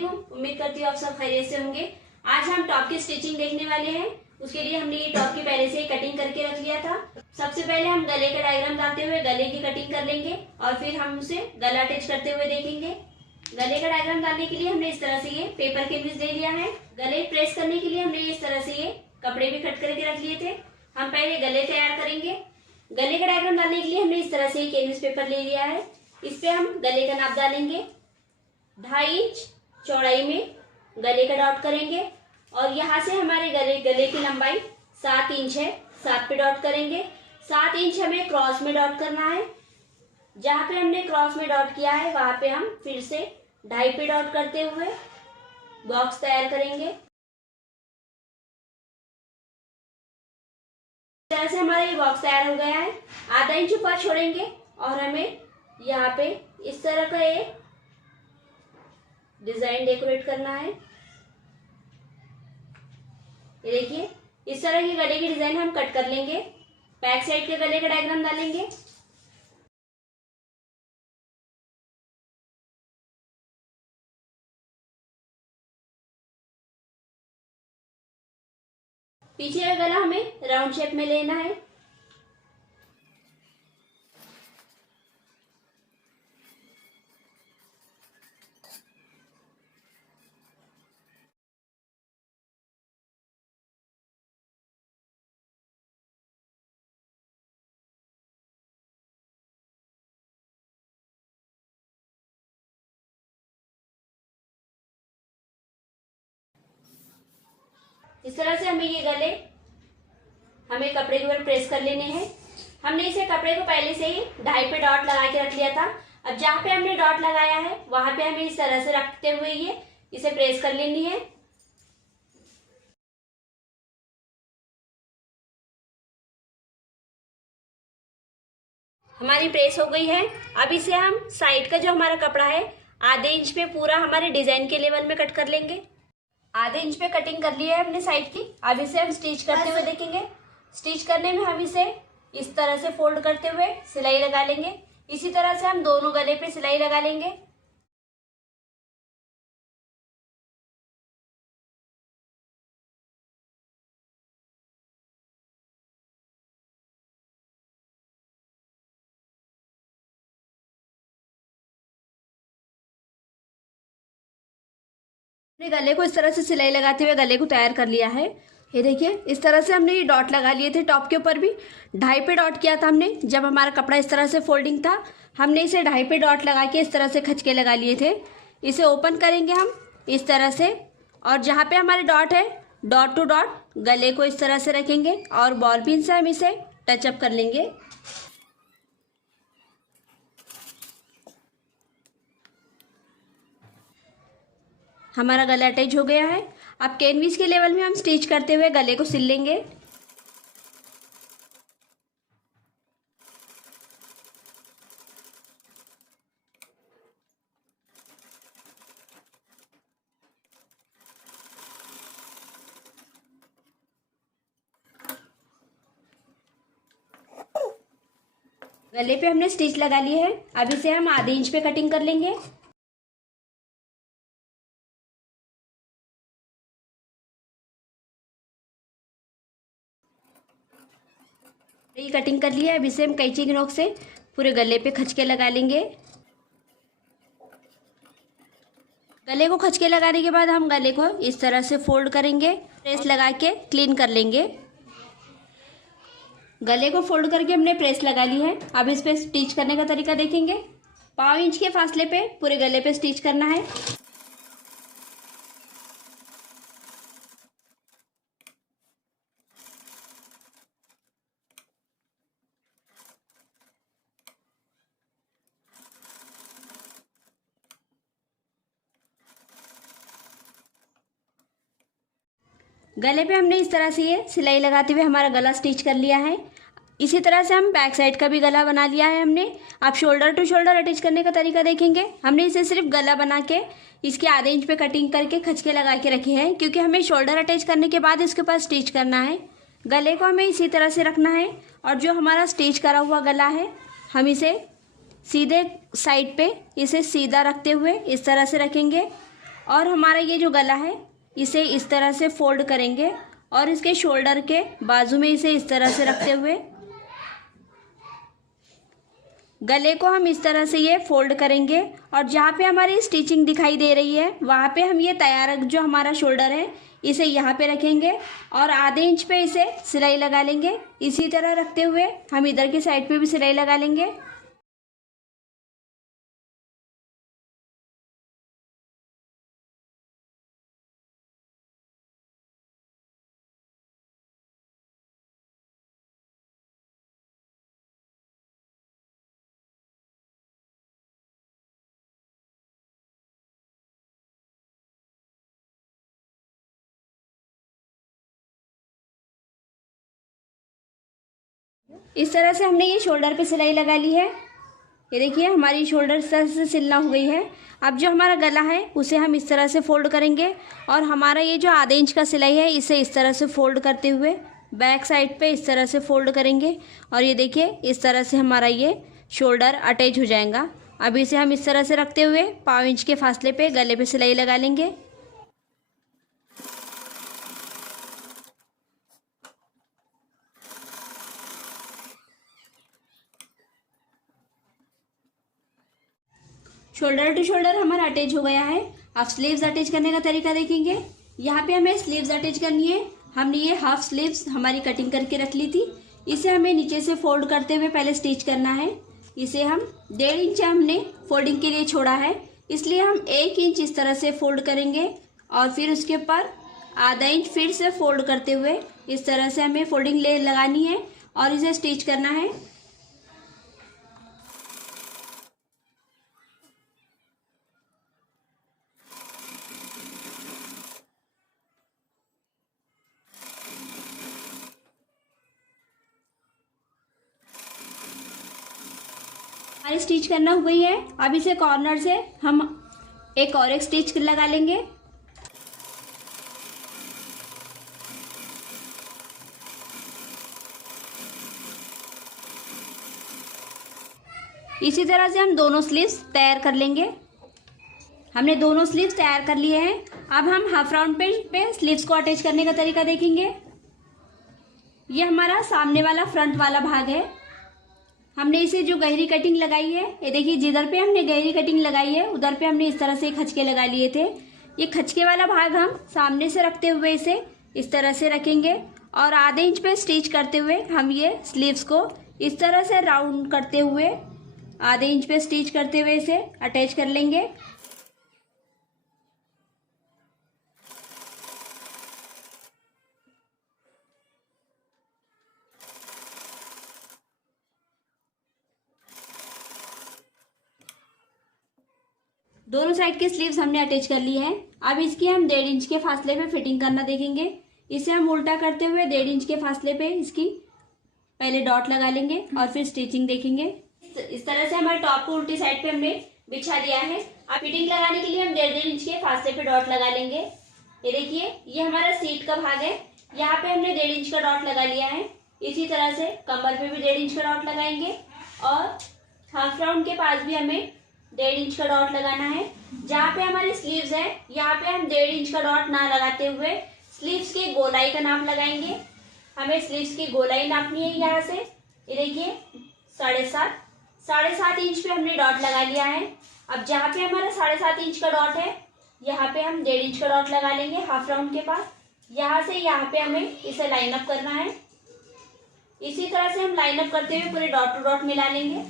वालेकुम। उम्मीद करती हूँ आप सब खैरियत से होंगे। आज हम टॉप की स्टिचिंग देखने वाले हैं। उसके लिए हमने ये टॉप की पहले से ही कटिंग करके रख लिया था। सबसे पहले हम गले का डायग्राम डालते हुए गले की कटिंग कर लेंगे और फिर हम उसे गला अटैच करते हुए देखेंगे। गले का डायग्राम डालने के लिए हमने इस तरह से ये पेपर कैनवस ले लिया है। गले प्रेस करने के लिए हमने इस तरह से ये कपड़े भी कट करके रख लिए थे। हम पहले गले तैयार करेंगे। गले का डायग्राम डालने के लिए हमने इस तरह से ये कैनवस पेपर ले लिया है। इस पे हम गले का नाप डालेंगे। 2.5 इंच चौड़ाई में गले का डॉट करेंगे और यहाँ से हमारे गले की लंबाई 7 इंच है। 7 पे डॉट करेंगे। 7 इंच हमें क्रॉस में डॉट करना है। जहाँ पे हमने क्रॉस में डॉट किया है वहां पे हम फिर से 2.5 पे डॉट करते हुए बॉक्स तैयार करेंगे। इस तरह से हमारा ये बॉक्स तैयार हो गया है। आधा इंच ऊपर छोड़ेंगे और हमें यहाँ पे इस तरह का एक डिजाइन डेकोरेट करना है। ये देखिए, इस तरह की गले की डिजाइन हम कट कर लेंगे। बैक साइड के गले का डायग्राम डालेंगे। पीछे का गला हमें राउंड शेप में लेना है। इस तरह से हमें कपड़े के ऊपर प्रेस कर लेने हैं। हमने इसे कपड़े को पहले से ही 2.5 पे डॉट लगा के रख लिया था। अब जहाँ पे हमने डॉट लगाया है वहां पे हमें इस तरह से रखते हुए इसे प्रेस कर लेनी है। हमारी प्रेस हो गई है। अब इसे हम साइड का जो हमारा कपड़ा है आधे इंच पे पूरा हमारे डिजाइन के लेवल में कट कर लेंगे। आधे इंच पे कटिंग कर ली है अपने साइड की। अब इसे हम स्टिच करते हुए देखेंगे। स्टिच करने में हम इसे इस तरह से फोल्ड करते हुए सिलाई लगा लेंगे। इसी तरह से हम दोनों गले पे सिलाई लगा लेंगे। अपने गले को इस तरह से सिलाई लगाते हुए गले को तैयार कर लिया है। ये देखिए, इस तरह से हमने ये डॉट लगा लिए थे। टॉप के ऊपर भी 2.5 पे डॉट किया था हमने। जब हमारा कपड़ा इस तरह से फोल्डिंग था हमने इसे 2.5 पे डॉट लगा के इस तरह से खच के लगा लिए थे। इसे ओपन करेंगे हम इस तरह से और जहाँ पे हमारे डॉट है डॉट टू डॉट गले को इस तरह से रखेंगे और बॉल पिन से हम इसे टचअप कर लेंगे। हमारा गला अटैच हो गया है। अब कैनवस के लेवल में हम स्टिच करते हुए गले को सिल लेंगे। गले पे हमने स्टिच लगा लिए है। अब इसे हम आधे इंच पे कटिंग कर लेंगे। ये कटिंग कर लिया है। अब इसे हम कैंची की नोक से पूरे गले पे खच के लगा लेंगे। गले को खच के लगाने के बाद हम गले को इस तरह से फोल्ड करेंगे। प्रेस लगा के क्लीन कर लेंगे। गले को फोल्ड करके हमने प्रेस लगा ली है। अब इस पे स्टिच करने का तरीका देखेंगे। 1/2 इंच के फासले पे पूरे गले पे स्टिच करना है। गले पे हमने इस तरह से ये सिलाई लगाते हुए हमारा गला स्टिच कर लिया है। इसी तरह से हम बैक साइड का भी गला बना लिया है हमने। आप शोल्डर टू शोल्डर अटैच करने का तरीका देखेंगे। हमने इसे सिर्फ गला बना के इसके आधे इंच पे कटिंग करके खचके लगा के रखे हैं, क्योंकि हमें शोल्डर अटैच करने के बाद इसके पास स्टिच करना है। गले को हमें इसी तरह से रखना है और जो हमारा स्टिच करा हुआ गला है हम इसे सीधे साइड पे इसे सीधा रखते हुए इस तरह से रखेंगे और हमारा ये जो गला है इसे इस तरह से फोल्ड करेंगे और इसके शोल्डर के बाजू में इसे इस तरह से रखते हुए गले को हम इस तरह से ये फोल्ड करेंगे और जहाँ पे हमारी स्टिचिंग दिखाई दे रही है वहाँ पे हम ये तैयार जो हमारा शोल्डर है इसे यहाँ पे रखेंगे और आधे इंच पे इसे सिलाई लगा लेंगे। इसी तरह रखते हुए हम इधर की साइड पे भी सिलाई लगा लेंगे। इस तरह से हमने ये शोल्डर पे सिलाई लगा ली है। ये देखिए हमारी शोल्डर इस तरह से सिलना हो गई है। अब जो हमारा गला है उसे हम इस तरह से फोल्ड करेंगे और हमारा ये जो आधे इंच का सिलाई है इसे इस तरह से फोल्ड करते हुए बैक साइड पे इस तरह से फोल्ड करेंगे और ये देखिए इस तरह से हमारा ये शोल्डर अटैच हो जाएगा। अब इसे हम इस तरह से रखते हुए 1/2 इंच के फासले पे गले पे सिलाई लगा लेंगे। शोल्डर टू शोल्डर हमारा अटैच हो गया है। अब स्लीव्स अटैच करने का तरीका देखेंगे। यहाँ पे हमें स्लीव्स अटैच करनी है। हमने ये हाफ स्लीव्स हमारी कटिंग करके रख ली थी। इसे हमें नीचे से फोल्ड करते हुए पहले स्टिच करना है। इसे हम 1.5 इंच हमने फोल्डिंग के लिए छोड़ा है, इसलिए हम 1 इंच इस तरह से फोल्ड करेंगे और फिर उसके ऊपर आधा इंच फिर से फोल्ड करते हुए इस तरह से हमें फोल्डिंग ले लगानी है और इसे स्टिच करना है। हमारी स्टिच करना हो गई है। अब इसे कॉर्नर से हम एक और एक स्टिच लगा लेंगे। इसी तरह से हम दोनों स्लीव्स तैयार कर लेंगे। हमने दोनों स्लीव्स तैयार कर लिए हैं। अब हम हाफ राउंड पे स्लीव्स को अटैच करने का तरीका देखेंगे। ये हमारा सामने वाला फ्रंट वाला भाग है। हमने इसे जो गहरी कटिंग लगाई है, ये देखिए जिधर पे हमने गहरी कटिंग लगाई है उधर पे हमने इस तरह से खचके लगा लिए थे। ये खचके वाला भाग हम सामने से रखते हुए इसे इस तरह से रखेंगे और आधे इंच पे स्टिच करते हुए हम ये स्लीव्स को इस तरह से राउंड करते हुए आधे इंच पे स्टिच करते हुए इसे अटैच कर लेंगे। दोनों साइड के स्लीव्स हमने अटैच कर लिए हैं। अब इसकी हम 1.5 इंच के फासले पे फिटिंग करना देखेंगे। इसे हम उल्टा करते हुए 1.5 इंच के फासले पे इसकी पहले डॉट लगा लेंगे और फिर स्टिचिंग देखेंगे। इस तरह से हमारे टॉप को उल्टी साइड पे हमने बिछा दिया है। अब फिटिंग लगाने के लिए हम 1.5 इंच के फासले पे डॉट लगा लेंगे। ये देखिए ये हमारा सीट का भाग है। यहाँ पे हमने 1.5 इंच का डॉट लगा लिया है। इसी तरह से कमर पे भी 1.5 इंच का डॉट लगाएंगे और हाफ राउंड के पास भी हमें 1.5 इंच का डॉट लगाना है। जहाँ पे हमारे स्लीव्स है यहाँ पे हम 1.5 इंच का डॉट ना लगाते हुए स्लीव्स की गोलाई का नाप लगाएंगे। हमें स्लीव्स की गोलाई नापनी है। यहाँ से ये देखिए 7.5 इंच पे हमने डॉट लगा लिया है। अब जहाँ पे हमारा 7.5 इंच का डॉट है यहाँ पे हम 1.5 इंच का डॉट लगा लेंगे हाफ राउंड के पास। यहाँ से यहाँ पे हमें इसे लाइन अप करना है। इसी तरह से हम लाइन अप करते हुए पूरे डॉट टू डॉट मिला लेंगे।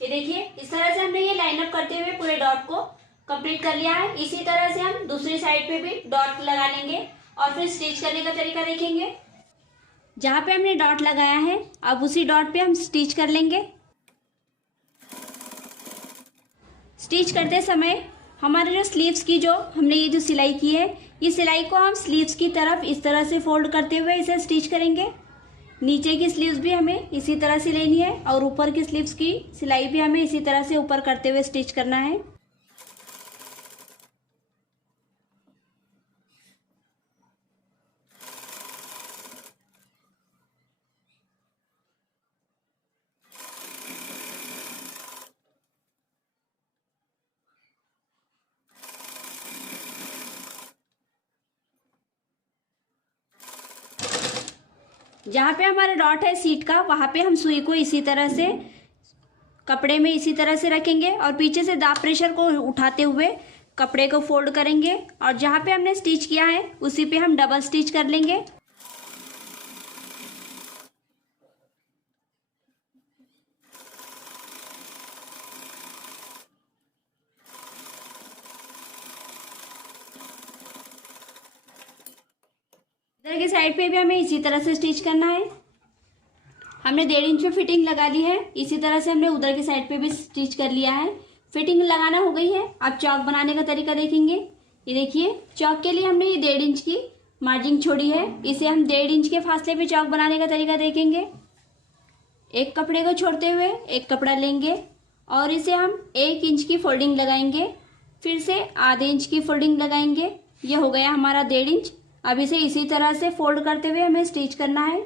ये देखिए इस तरह से हमने ये लाइन अप करते हुए पूरे डॉट को कंप्लीट कर लिया है। इसी तरह से हम दूसरी साइड पे भी डॉट लगा लेंगे और फिर स्टिच करने का तरीका देखेंगे। जहाँ पे हमने डॉट लगाया है अब उसी डॉट पे हम स्टिच कर लेंगे। स्टिच करते समय हमारे जो स्लीव्स की जो हमने ये जो सिलाई की है ये सिलाई को हम स्लीव्स की तरफ इस तरह से फोल्ड करते हुए इसे स्टिच करेंगे। नीचे की स्लीव्स भी हमें इसी तरह से लेनी है और ऊपर की स्लीव्स की सिलाई भी हमें इसी तरह से ऊपर करते हुए स्टिच करना है। जहाँ पे हमारा डॉट है सीट का, वहाँ पे हम सुई को इसी तरह से कपड़े में इसी तरह से रखेंगे और पीछे से दाब प्रेशर को उठाते हुए कपड़े को फोल्ड करेंगे और जहाँ पे हमने स्टिच किया है उसी पे हम डबल स्टिच कर लेंगे। इधर के साइड पे भी हमें इसी तरह से स्टिच करना है। हमने 1.5 इंच में फिटिंग लगा ली है, इसी तरह से हमने उधर के साइड पे भी स्टिच कर लिया है। फिटिंग लगाना हो गई है। अब चौक बनाने का तरीका देखेंगे। ये देखिए, चौक के लिए हमने ये 1.5 इंच की मार्जिन छोड़ी है, इसे हम 1.5 इंच के फासले पे चौक बनाने का तरीका देखेंगे। एक कपड़े को छोड़ते हुए एक कपड़ा लेंगे और इसे हम 1 इंच की फोल्डिंग लगाएंगे, फिर से आधे इंच की फोल्डिंग लगाएंगे। ये हो गया हमारा 1.5 इंच। अब इसे इसी तरह से फोल्ड करते हुए हमें स्टिच करना है।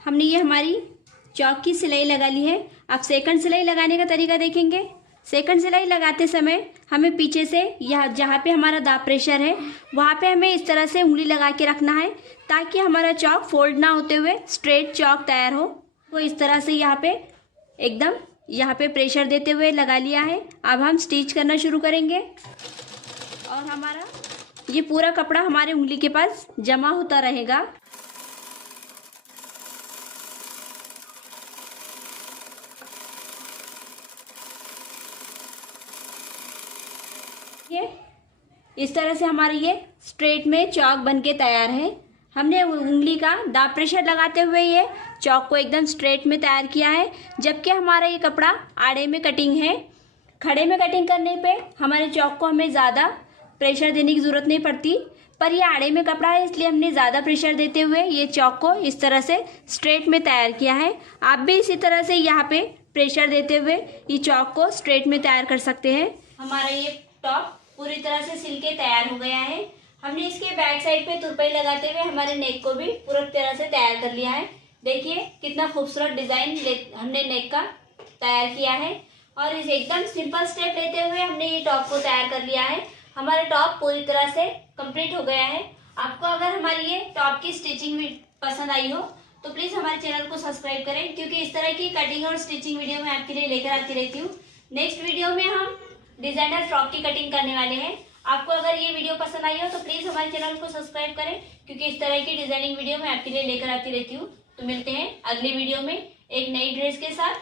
हमने ये हमारी चौक की सिलाई लगा ली है। अब सेकंड सिलाई लगाने का तरीका देखेंगे। सेकंड सिलाई लगाते समय हमें पीछे से यह जहाँ पे हमारा दाब प्रेशर है वहाँ पे हमें इस तरह से उंगली लगा के रखना है ताकि हमारा चौक फोल्ड ना होते हुए स्ट्रेट चौक तैयार हो। वो इस तरह से यहाँ पे एकदम यहाँ पे प्रेशर देते हुए लगा लिया है। अब हम स्टिच करना शुरू करेंगे और हमारा ये पूरा कपड़ा हमारे उंगली के पास जमा होता रहेगा। ये इस तरह से हमारे ये स्ट्रेट में चौक बनके तैयार है। हमने उंगली का दाब प्रेशर लगाते हुए ये चौक को एकदम स्ट्रेट में तैयार किया है, जबकि हमारा ये कपड़ा आड़े में कटिंग है। खड़े में कटिंग करने पे हमारे चौक को हमें ज़्यादा प्रेशर देने की ज़रूरत नहीं पड़ती, पर ये आड़े में कपड़ा है इसलिए हमने ज़्यादा प्रेशर देते हुए ये चौक को इस तरह से स्ट्रेट में तैयार किया है। आप भी इसी तरह से यहाँ पे प्रेशर देते हुए ये चौक को स्ट्रेट में तैयार कर सकते हैं। हमारा ये टॉप पूरी तरह से सिल के तैयार हो गया है। हमने इसके बैक साइड पे तुरपाई लगाते हुए हमारे नेक को भी पूरी तरह से तैयार कर लिया है। देखिए कितना खूबसूरत डिजाइन हमने नेक का तैयार किया है और इस एकदम सिंपल स्टेप लेते हुए हमने ये टॉप को तैयार कर लिया है। हमारा टॉप पूरी तरह से कंप्लीट हो गया है। आपको अगर हमारी ये टॉप की स्टिचिंग पसंद आई हो तो प्लीज हमारे चैनल को सब्सक्राइब करें, क्योंकि इस तरह की कटिंग और स्टिचिंग वीडियो मैं आपके लिए लेकर आती रहती हूँ। नेक्स्ट वीडियो में हम डिजाइनर फ्रॉक की कटिंग करने वाले हैं। आपको अगर ये वीडियो पसंद आई हो तो प्लीज हमारे चैनल को सब्सक्राइब करें, क्योंकि इस तरह की डिजाइनिंग वीडियो मैं आपके लिए लेकर आती रहती हूँ। तो मिलते हैं अगली वीडियो में एक नई ड्रेस के साथ।